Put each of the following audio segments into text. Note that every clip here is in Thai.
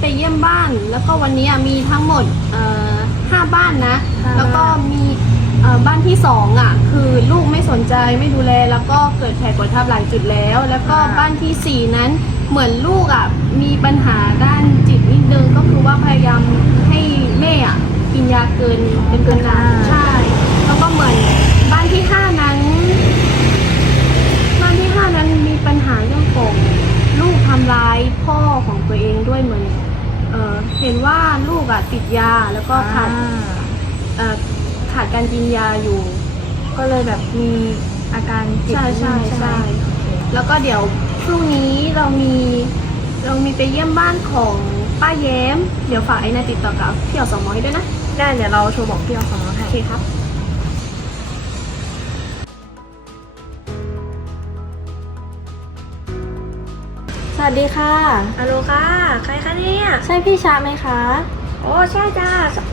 ไปเยี่ยมบ้าน แล้วก็วันนี้อะมีทั้งหมดเอ่อห้าบ้านนะห้าแล้วก็มีเอ่อบ้านที่สองอะ คือลูกไม่สนใจไม่ดูแล แล้วก็เกิดแผลกดทับหลายจุดแล้ว แล้วก็บ้านที่สี่นั้นเหมือนลูกอะมีปัญหาด้านจิตนิดนึงก็คือว่าพยายามให้แม่อะกินยาเกินเป็นเกินนานใช่แล้วก็เหมือนบ้านที่ห้านั้น บ้านที่ห้านั้นมีปัญหาเรื่องของลูกทำร้ายพ่อของตัวเองด้วยเหมือนเอ่อเห็นว่าลูกอะติดยาแล้วก็ขาดอ่าเอ่อขาดการกินยาอยู่ ก็เลยแบบมีอาการจิตใช่ใช่นิดนึงไหมใช่โอเคแล้วก็เดี๋ยวพรุ่งนี้เรามีเรามีไปเยี่ยมบ้านของป้าแย้ม เดี๋ยวฝากไอ้นายติดต่อกับพี่อสมให้ด้วยนะ ได้เดี๋ยวเราโทรบอกพี่เอาของมาให้โอเคครับ วัสดีค่ะฮัลโหลค่ะ ใครคะเนี่ย ใช่พี่ชาไหมคะโอ้ใช่จ้า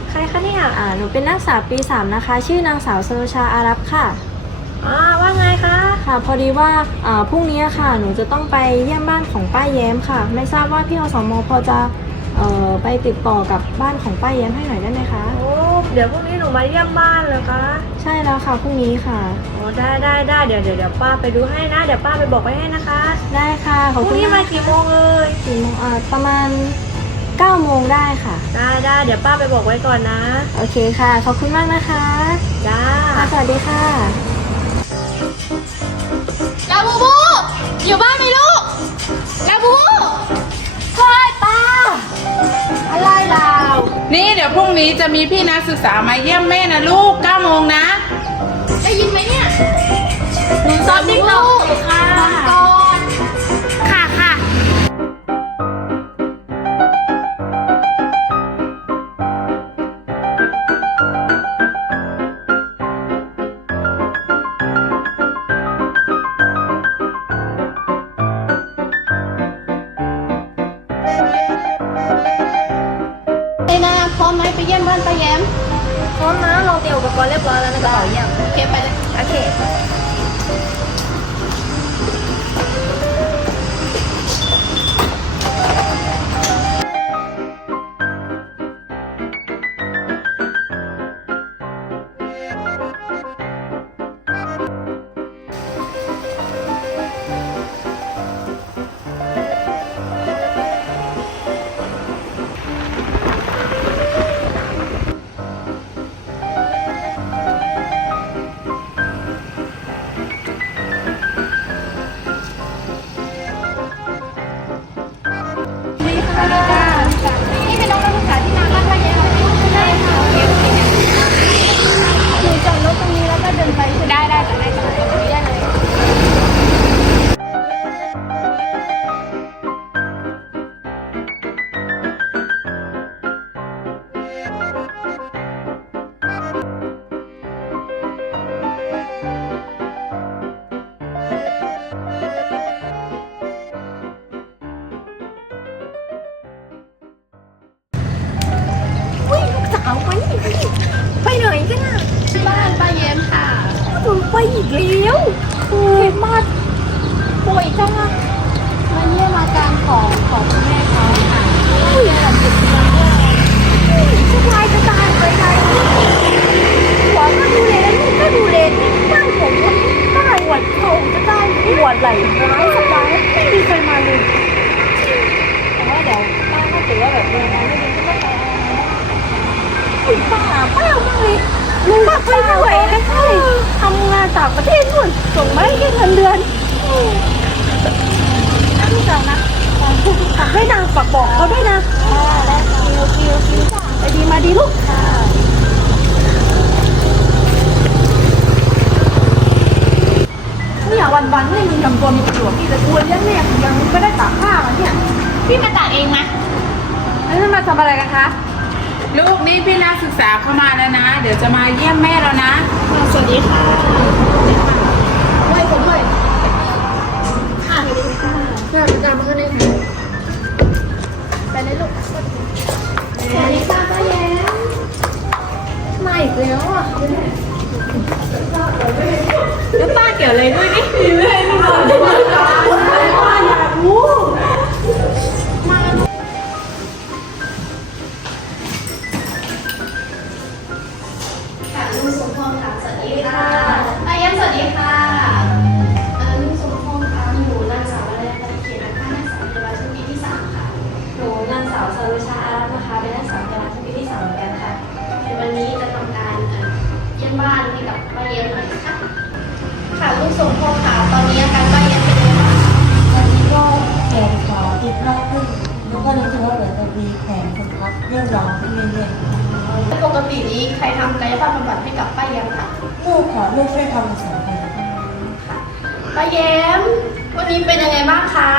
ใครคะเนี่ย อ่าหนูเป็นนักศึกษาปีสามนะคะ ชื่อนางสาวโซชาอารับค่ะอ่าว่าไงคะ ค่ะ พอดีว่าอ่าพรุ่งนี้ค่ะ หนูจะต้องไปเยี่ยมบ้านของป้าแย้มค่ะ ไม่ทราบว่าพี่อสมพอจะ เอ่อไปติดต่อกับบ้านของป้าแย้มให้หน่อยได้ไหมคะ โอ้เดี๋ยวพรุ่งนี้หนูมาเยี่ยมบ้านเลยคะใช่แล้วค่ะพรุ่งนี้ค่ะ โอ้ได้ได้ได้เดี๋ยวเดี๋ยวเดี๋ยวป้าไปดูให้นะ เดี๋ยวป้าไปบอกไว้ให้นะคะได้ค่ะขพอบรุ่งคุณนี้มาากกี่โมงเอ่ยกี่โมงอ่าประมาณ9โมงได้ค่ะ ได้ได้เดี๋ยวป้าไปบอกไว้ก่อนนะโอเคค่ะ ขอบคุณมากนะคะจ้าค่ะสวัสดีค่ะ ลาบูบู อยู่บ้านไหมลูกลาบูบูเฮ้ยป้า อะไรเรา นี่เดี๋ยวพรุ่งนี้จะมีพี่นักศึกษามาเยี่ยมแม่นะลูก9โมงนะ ได้ยินไหมเนี่ย หนูซ้อมติ๊กต็อกอยู่ค่ะก่อนค่ะ นี่เป็นน้องนักศึกษาที่มาบ้านป้าแย้มใช่ค่ะโอเคโอเคหนูจอดรถตรงนี้แล้วก็เดินไปได้ได้ได้ได้ ไปไปไหนกันอะบ้านป้าแย้มค่ะหนูไปอีกแล้วโอ้ยมาป่วยจังอะมาเยี่ยมอาการของของคุณแม่เขาค่ะเจอกับจิตวิทยาสบายจะตายไปไหนหัวก็ดูแลลูกก็ดูแลบ้านผมก็บ้าวดไหล่ร้ายสัปดาห์ไม่มีใครมาเลยแต่ว่าเดี๋ยวป้าถ้าเกิดว่าแบบเดินงานไม่ดีก็ต้องไป เอานะอุ้ยป้าป้ามากเลยลุงป้าไปไม่ไหวเลยใช่ทำงานต่างประเทศนู่นส่งมาให้แค่เงินเดือนนะพี่สาวนะฝากให้นางฝากบอกเขาด้วยนะค่ะได้ค่ะคิวคิวคิวไปดีมาดีลูกเนี่ยวันวันๆไม่มีทำตัวมีประโยชน์ที่จะกวนเลี้ยงแม่ยังไม่ได้ตากผ้ามาเนี่ยพี่มาตากเองนะแล้วจะมาทำอะไรกันคะ ลูกนี่พี่นักศึกษาเข้ามาแล้วนะ เดี๋ยวจะมาเยี่ยมแม่แล้วนะ สวัสดีค่ะ มือนจะมีแขนคนทับเรื่องราวขึ้นเรื่อยปกตินี้ใครทำกายภาพบำบัดให้กับป้าเยี่ยมค่ะๆลูกค่ะลูกช่วยทำสองคนป้าเยี่ยมวันนี้เป็นยังไงบ้างคะ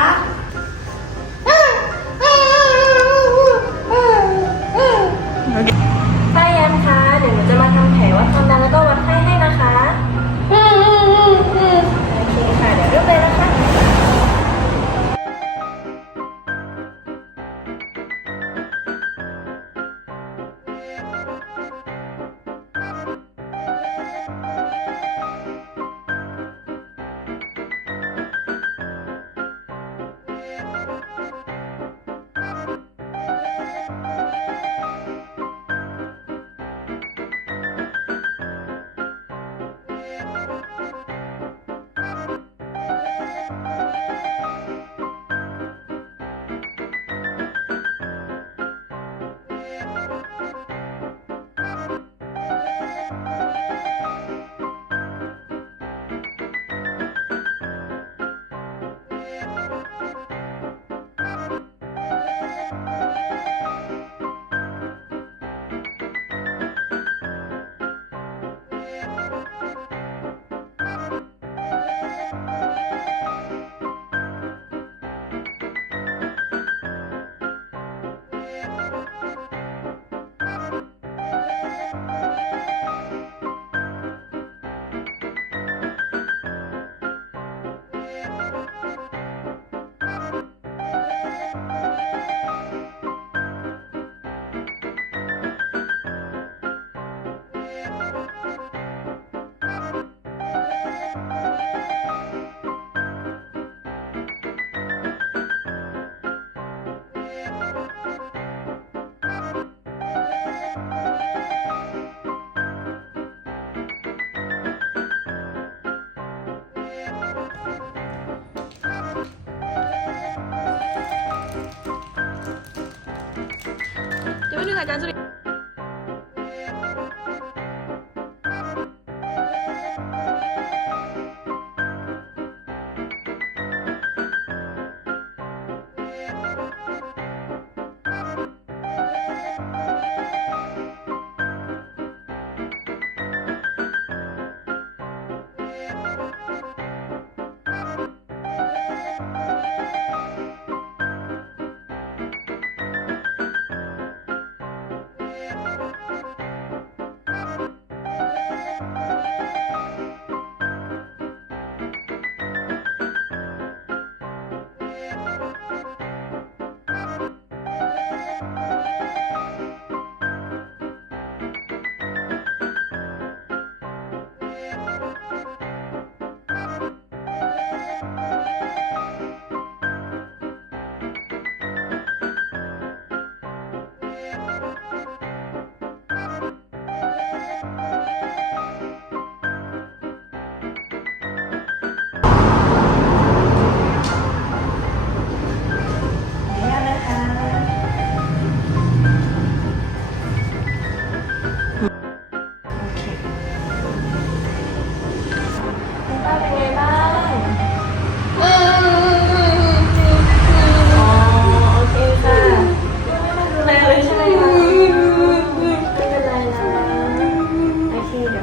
เดี๋ยว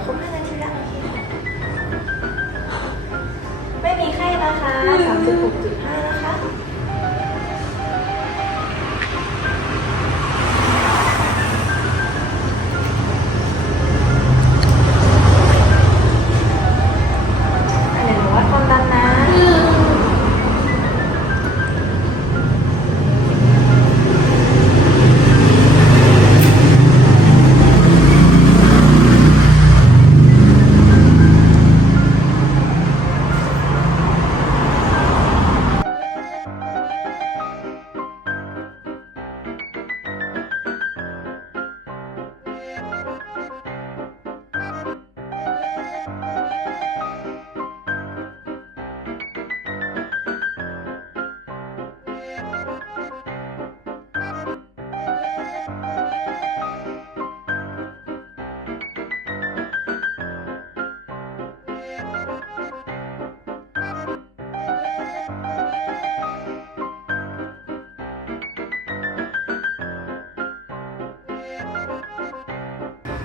ผมไ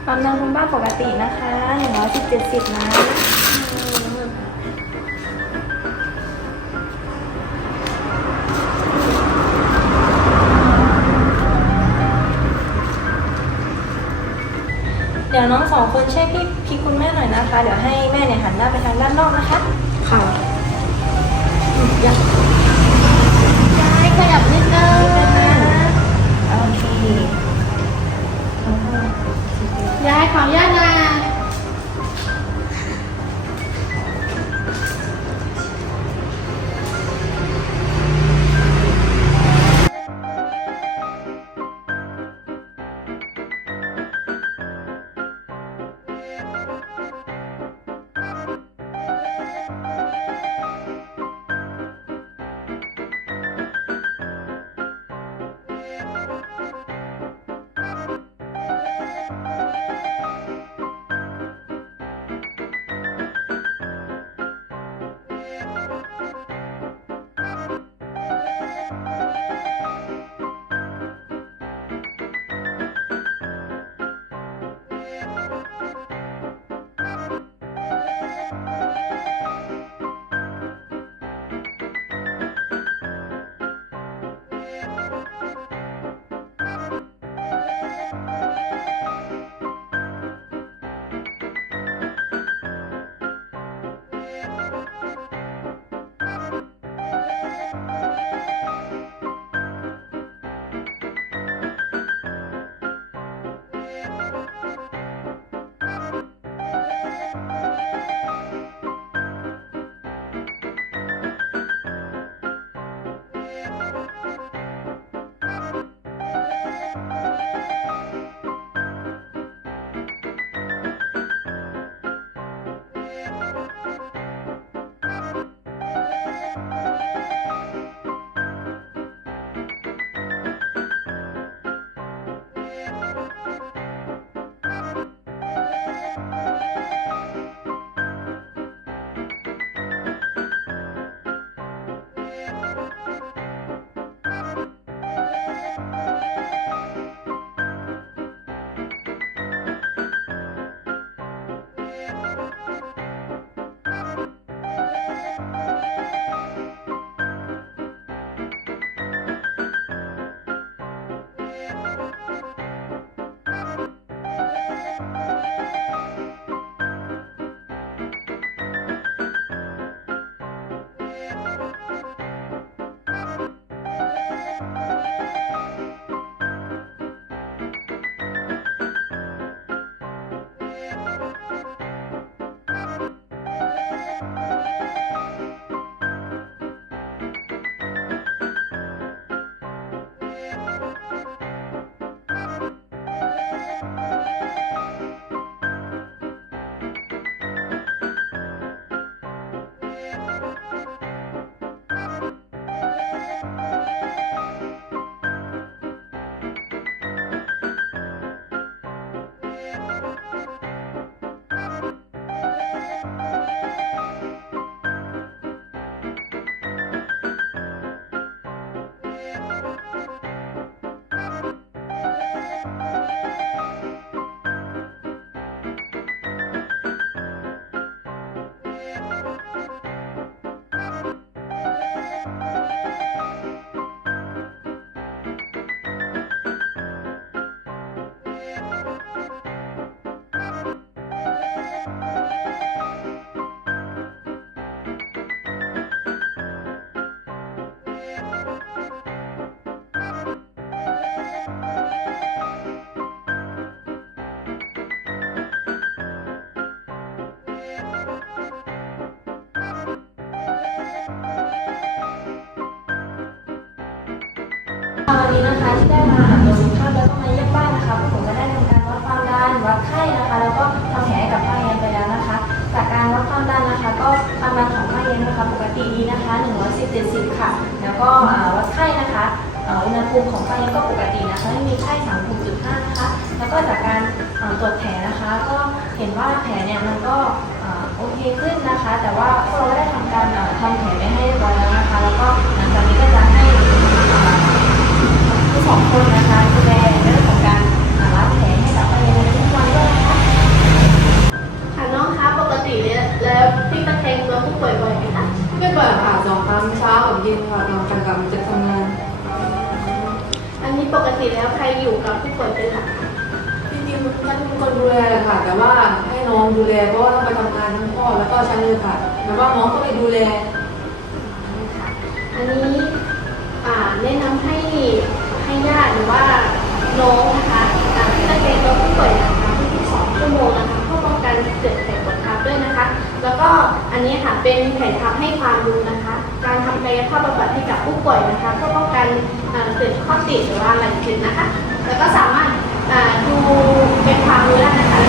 ความดันคุณป้าปกตินะคะ110 70นะเดี๋ยวน้องสองคนเช็คที่พี่คุณแม่หน่อยนะคะ เดี๋ยวให้แม่เนี่ยหันหน้าไปทางด้านนอกนะคะ ค่ะยายขยับนิดนึงโอเค ยายของย่านาง วัดไข้นะคะ แล้วก็ทำแผลให้กับป้าแยมไปแล้วนะคะ จากการวัดความดันนะคะ ก็ความดันของป้าแยมนนะคะปกติดีนะคะ110 70ค่ะ แล้วก็วัดไข้นะคะอุณหภูมิของป้าแยมก็ปกตินะคะไม่มีไข้36.5นะคะ แล้วก็จากการตรวจแผลนะคะ ก็เห็นว่าแผลเนี่ยมันก็โอเคขึ้นนะคะ แต่ว่าพวกเราได้ทำการทำแผลไว้ให้เรียบร้อยแล้วนะคะ แล้วก็หลังจากนี้ก็จะให้ทั้งสองคนนะคะ ติเนี่ยแล้วพี่ตะแคงตัวผู้ป่วยบ่อยไหมคะไม่บ่อยค่ะสองครั้งเช้ากับเย็นค่ะตอนกลางกลับมาจะทำงาน อันนี้ปกติแล้วใครอยู่กับผู้ป่วยเป็นหลักคะจริงๆฉันเป็นคนดูแลแหละค่ะ แต่ว่าให้น้องดูแลเพราะว่าต้องไปทำงานทั้งพ่อแล้วก็ฉันเลยค่ะแต่ว่าน้องก็ไปดูแลค่ะอันนี้อ่าแนะนำให้ให้ญาติหรือว่าน้องนะคะอ่าที่ตะแคงตัวผู้ป่วยนะคะทุกๆสองชั่วโมงนะคะเพื่อป้องกันเกิด ก็อันนี้ค่ะเป็นแผนทำให้ความรู้นะคะ การทำกายภาพบำบัดให้กับผู้ป่วยนะคะเพื่อป้องกันเกิดข้อติดหรือว่าอะไรขึ้นนะคะ แล้วก็สามารถดูเป็นความรู้ได้นะคะ